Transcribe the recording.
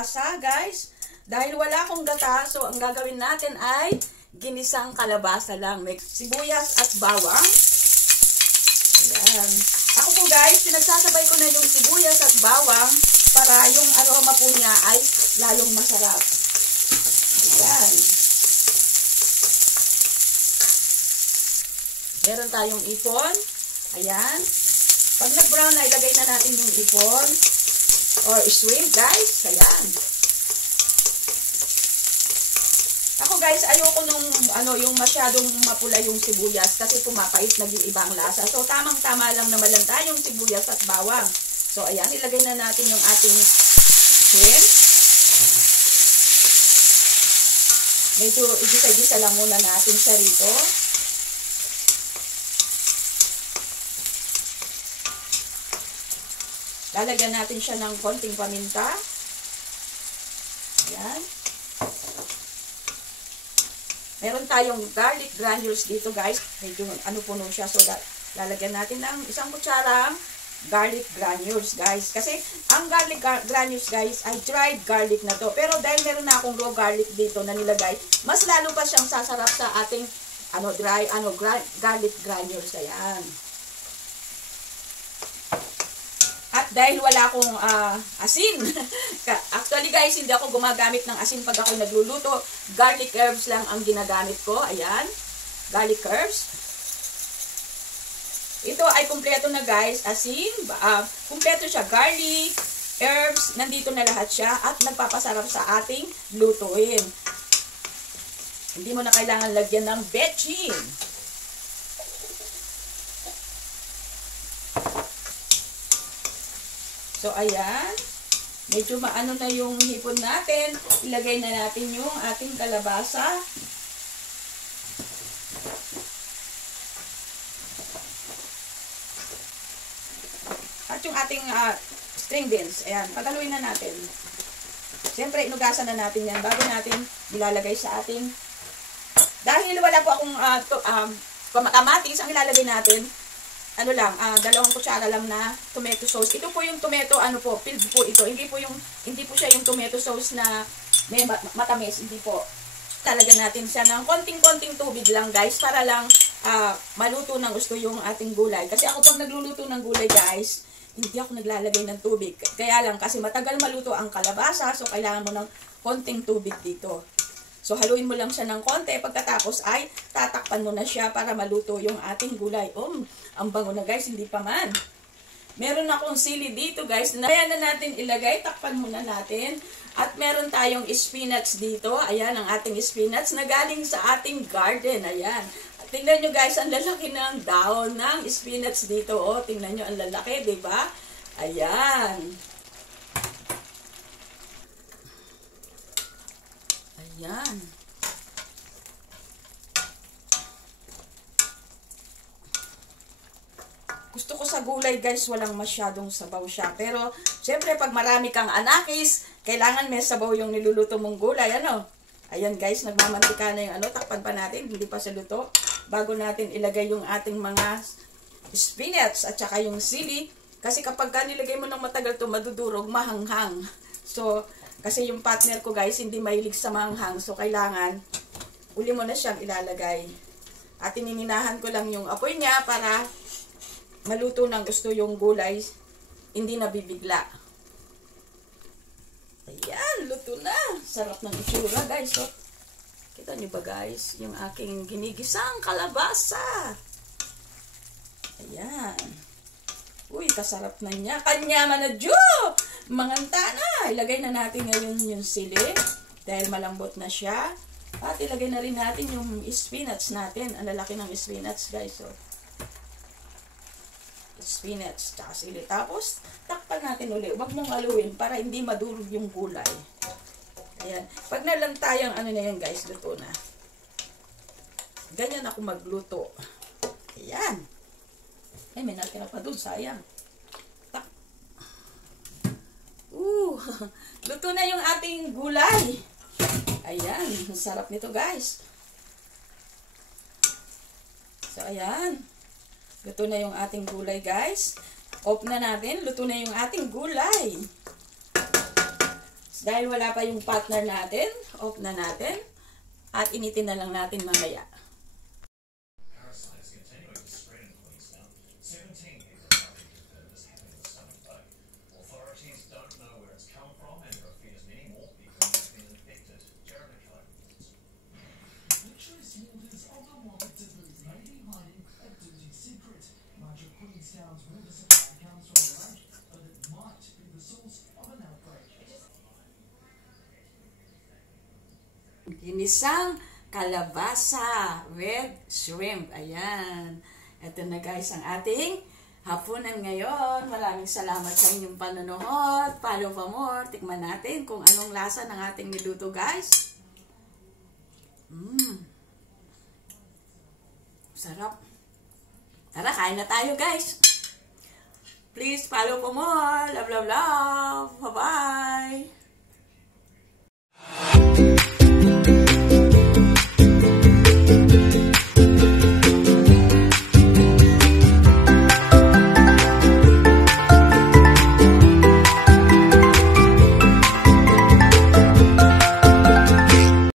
kalabasa, guys. Dahil wala akong gata, so ang gagawin natin ay ginisang kalabasa lang. May sibuyas at bawang. Ayan. Ako po guys, pinagsasabay ko na yung sibuyas at bawang para yung aroma po niya ay lalong masarap. Ayan. Meron tayong ipon. Ayan. Pag nag-brown na, ilagay na natin yung ipon or shrimp, guys. Ayan. Ako guys, ayoko nung yung masyadong mapula yung sibuyas kasi pumapait, nag-iiba ang lasa. So tamang-tama lang naman lang tayong sibuyas at bawang. So ayan, ilagay na natin yung ating shrimp. Medyo igisa-gisa lang muna natin siya rito. Lalagyan natin siya ng konting paminta. Ayan. Meron tayong garlic granules dito, guys. Medyo puno siya. So, lalagyan natin ng isang kutsarang garlic granules, guys. Kasi, ang garlic granules, guys, ay dried garlic na to. Pero, dahil meron na akong raw garlic dito na nilagay, mas lalo pa siyang sasarap sa ating, garlic granules. Ayan. At dahil wala akong asin, actually guys, hindi ako gumagamit ng asin pag ako nagluluto. Garlic herbs lang ang ginagamit ko. Ayan, garlic herbs. Ito ay kumpleto na guys, asin, kumpleto siya, garlic, herbs, nandito na lahat siya at nagpapasarap sa ating lutuin. Hindi mo na kailangan lagyan ng bechin. So, ayan. Medyo maano na yung hipon natin. Ilagay na natin yung ating kalabasa. At yung ating string beans. Ayan. Pataluin na natin. Siyempre, inugasan na natin yan bago natin ilalagay sa ating... Dahil wala po akong kamatis, ang ilalagay natin... dalawang kutsara lang na tomato sauce. Ito po yung tomato, filled po ito. Hindi po siya yung tomato sauce na may matamis. Hindi po. Talaga natin siya ng konting-konting tubig lang, guys, para lang maluto ng gusto yung ating gulay. Kasi ako pag nagluluto ng gulay, guys, hindi ako naglalagay ng tubig. Kaya lang, kasi matagal maluto ang kalabasa, so kailangan mo ng konting tubig dito. So, haluin mo lang siya ng konti. Pagkatapos ay tatakpan mo na siya para maluto yung ating gulay. Ang bango na guys, hindi pa man. Meron akong sili dito guys. Ayan na natin ilagay. Takpan muna natin. At meron tayong spinach dito. Ayan ang ating spinach na galing sa ating garden. Ayan. At tingnan nyo guys, ang lalaki ng daon ng spinach dito. Tingnan nyo, ang lalaki, diba? Ayan. Ayan. Gusto ko sa gulay guys, walang masyadong sabaw siya. Pero, syempre pag marami kang anakis, kailangan may sabaw yung niluluto mong gulay. Ayan guys, nagmamantika na yung takpan pa natin, hindi pa sa luto. Bago natin ilagay yung ating mga spinach at saka yung sili. Kasi kapag nilagay mo ng matagal to madudurog, mahanghang. So, kasi yung partner ko guys, hindi mahilig sa manghang. So, kailangan, uli mo na siyang ilalagay. At inininahan ko lang yung apoy niya para maluto ng gusto yung gulay. Hindi nabibigla. Ayan, luto na. Sarap ng itsura guys. So, kita nyo ba guys, yung aking ginigisang kalabasa. Ayan. Uy, kasarap na niya. Kanya manadyo! Manganta na. Ilagay na natin ngayon yung sili. Dahil malambot na siya. At ilagay na rin natin yung spinach natin. Ang lalaki ng spinach guys. So, spinach tsaka sili. Tapos, takpan natin ulit. Huwag mong haluin para hindi madurog yung gulay. Ayan. Pag nalantayang na yan guys, luto na. Ganyan ako magluto. Ayan. Ay, may natira pa doon. Sayang. Luto na yung ating gulay. Ayan. Sarap nito guys. So, ayan. Luto na yung ating gulay guys. Off na natin. Luto na yung ating gulay. Dahil wala pa yung partner natin, off na natin. At initin na lang natin mamaya. Ginisang kalabasa with shrimp. Ayan. Ito na guys ang ating hapunan ngayon. Maraming salamat sa inyong panonood. Follow for more. Tikman natin kung anong lasa ng ating niluto guys. Sarap. Tara, kain na tayo guys. Please follow for more. Love, love, love. Bye-bye.